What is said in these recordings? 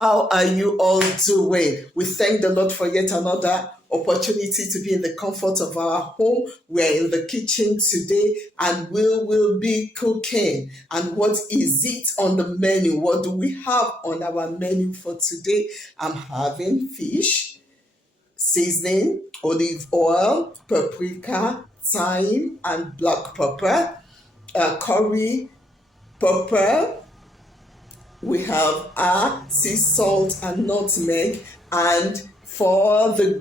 How are you all doing? We thank the Lord for yet another opportunity to be in the comfort of our home. We're in the kitchen today and we will be cooking. And what is it on the menu? What do we have on our menu for today? I'm having fish, seasoning, olive oil, paprika, thyme, and black pepper, curry, pepper, we have sea salt and nutmeg, and for the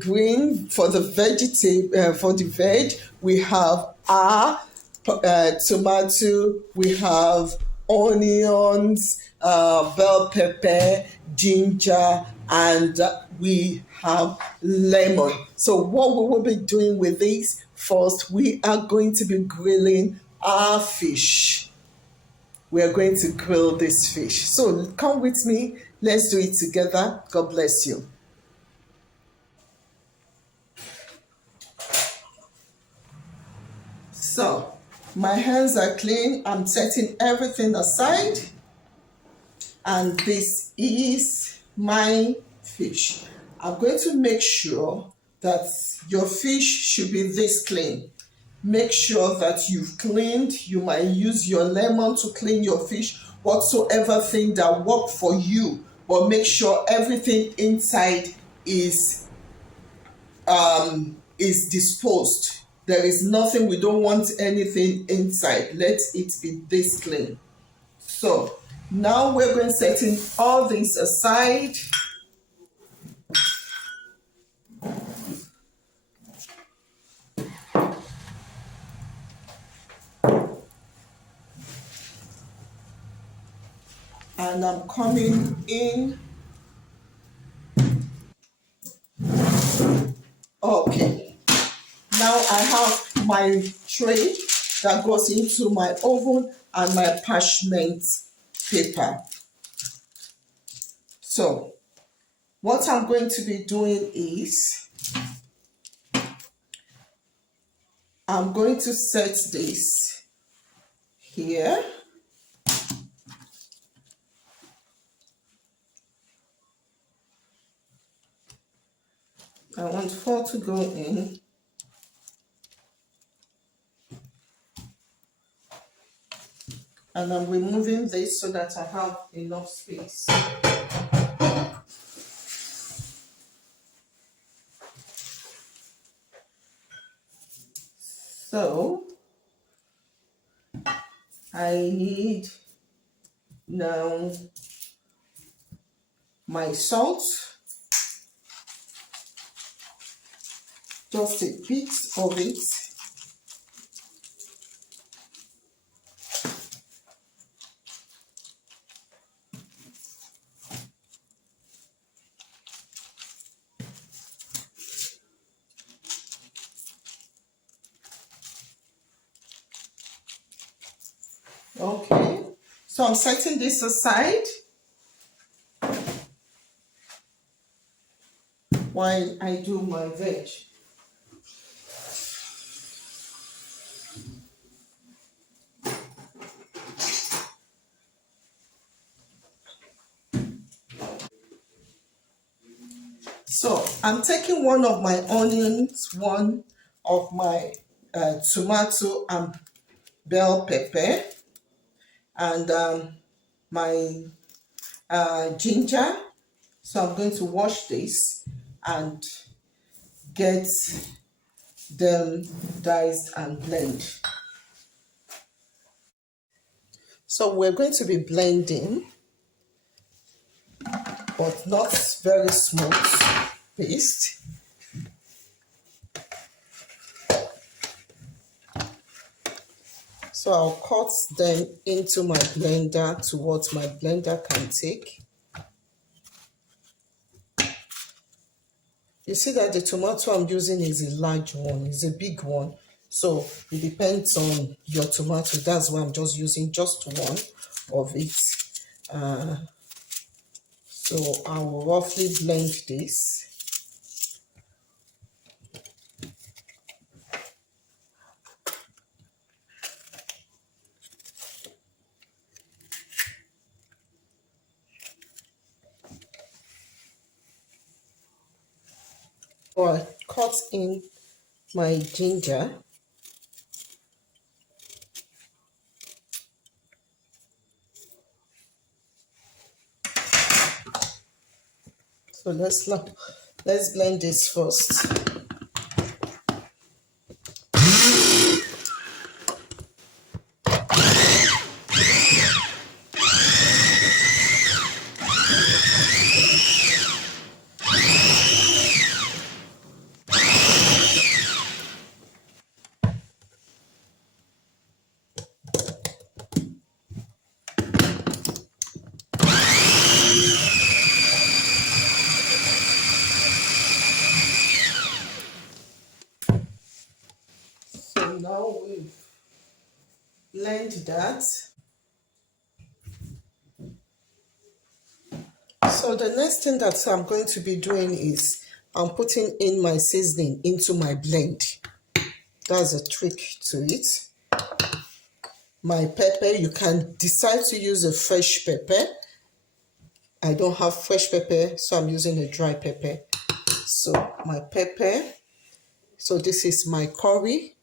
veg, we have tomato, we have onions, bell pepper, ginger, and we have lemon. So what we will be doing with this, first we are going to be grilling our fish. We are going to grill this fish. So come with me. Let's do it together. God bless you. So my hands are clean. I'm setting everything aside. And this is my fish. I'm going to make sure that your fish should be this clean. Make sure that you've cleaned. You might use your lemon to clean your fish, whatsoever thing that work for you, but make sure everything inside is disposed. There is nothing, we don't want anything inside. Let it be this clean. So now we're going to setting all this aside. And I'm coming in. Okay. Now I have my tray that goes into my oven and my parchment paper. So what I'm going to be doing is I'm going to set this here. I want 4 to go in. And I'm removing this so that I have enough space. So I need now my salt, just a bit of it. Okay, so I'm setting this aside while I do my veg. So I'm taking one of my onions, one of my tomato and bell pepper, and my ginger. So I'm going to wash this and get them diced and blend. So we're going to be blending, but not very smooth paste. So I'll cut them into my blender to what my blender can take. You see that the tomato I'm using is a large one, it's a big one. So it depends on your tomato. That's why I'm just using just one of it. So I will roughly blend this. I cut in my ginger. So let's blend this first. So now we've blended that. So the next thing that I'm going to be doing is I'm putting in my seasoning into my blend. That's a trick to it. My pepper, you can decide to use a fresh pepper. I don't have fresh pepper, so I'm using a dry pepper. So my pepper. So this is my curry.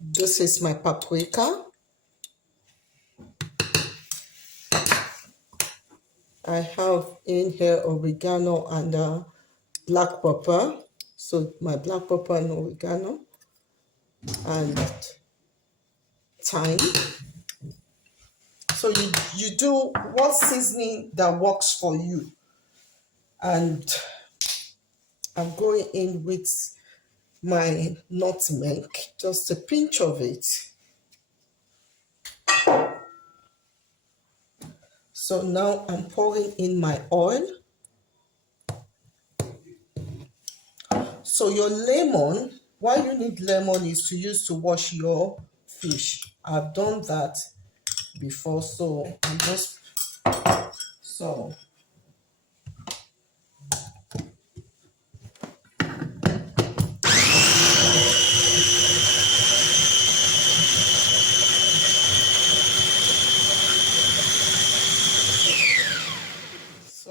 This is my paprika. I have in here oregano and black pepper. So my black pepper and oregano and thyme. So you do what seasoning that works for you. And I'm going in with my nutmeg, just a pinch of it. So now I'm pouring in my oil. So your lemon, why you need lemon is to use to wash your fish. I've done that before, so I'm just so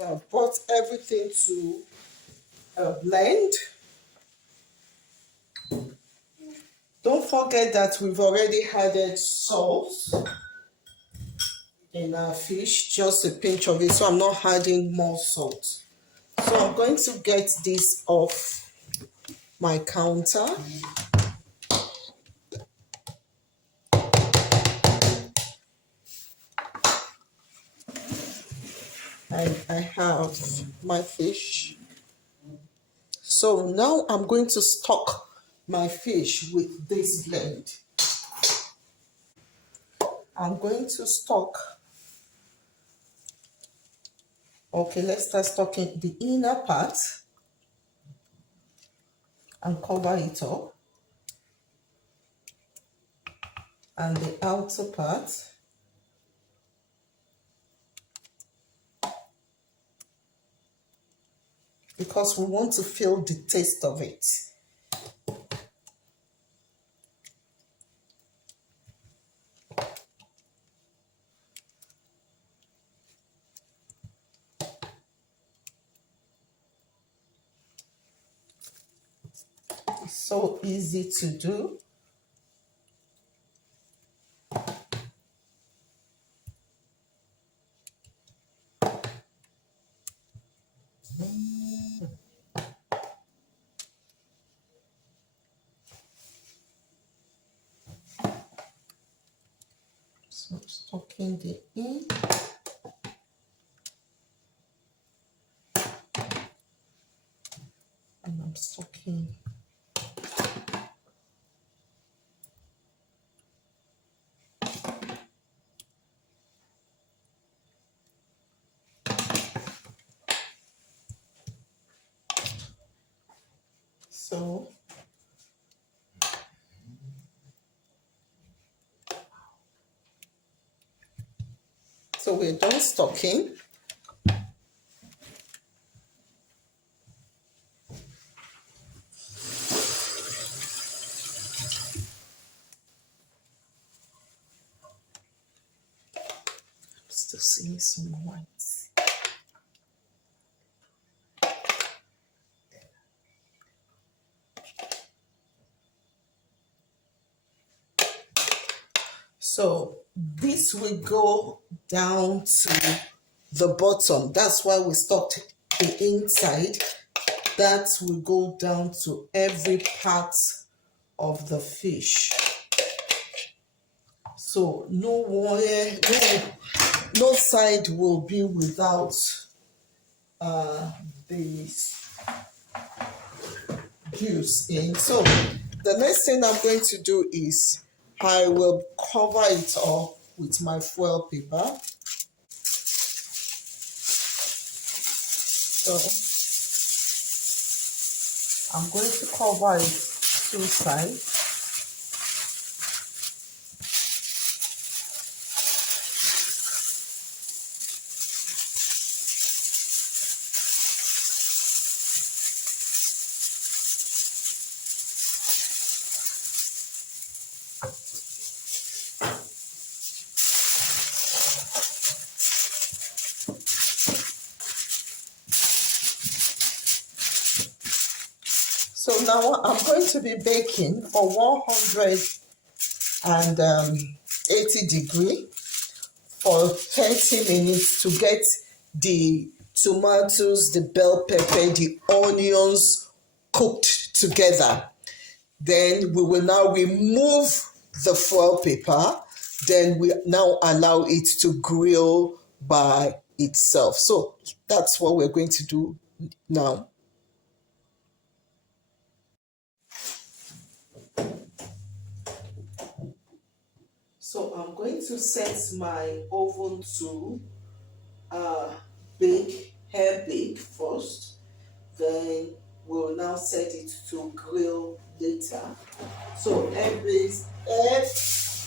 I've brought everything to a blend. Don't forget that we've already added salt in our fish, just a pinch of it, so I'm not adding more salt. So I'm going to get this off my counter. And I have my fish. So now I'm going to stock my fish with this blend. I'm going to stock. Okay, let's start stocking the inner part and cover it up. And the outer part. Because we want to feel the taste of it. So easy to do. So stocking the in. And I'm stocking. So we're done stocking. Still seeing some whites. So this will go down to the bottom. That's why we stopped the inside. That will go down to every part of the fish. So no side will be without the juice in. So the next thing I'm going to do is I will cover it up with my foil paper. So I'm going to cover it two sides. So now I'm going to be baking for 180 degree for 30 minutes to get the tomatoes, the bell pepper, the onions cooked together. Then we will now remove the foil paper. Then we now allow it to grill by itself. So that's what we're going to do now. So I'm going to set my oven to air bake first. Then we'll now set it to grill later. So air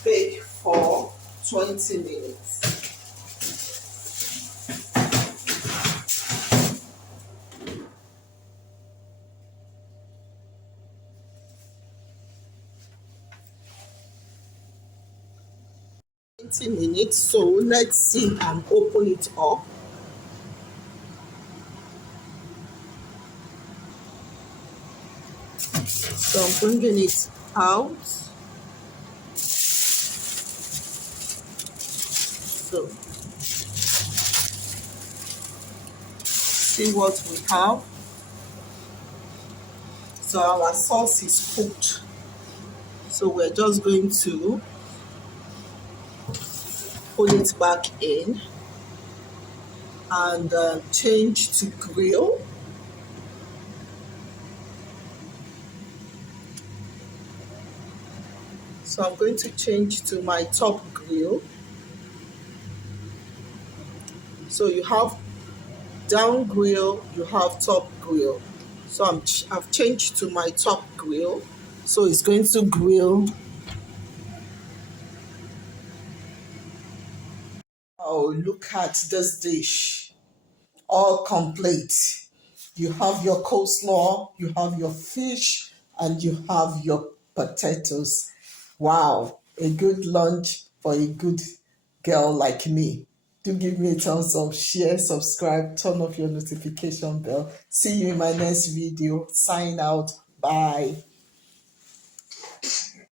bake for 20 minutes. So let's see and open it up. So I'm bringing it out. So see what we have. So our sauce is cooked. So we're just going to put it back in and change to grill. So I'm going to change to my top grill. So you have down grill, you have top grill. So I've changed to my top grill. So it's going to grill. Oh, look at this dish. All complete. You have your coleslaw, you have your fish, and you have your potatoes. Wow, a good lunch for a good girl like me. Do give me a thumbs up, share, subscribe, turn off your notification bell. See you in my next video. Sign out. Bye.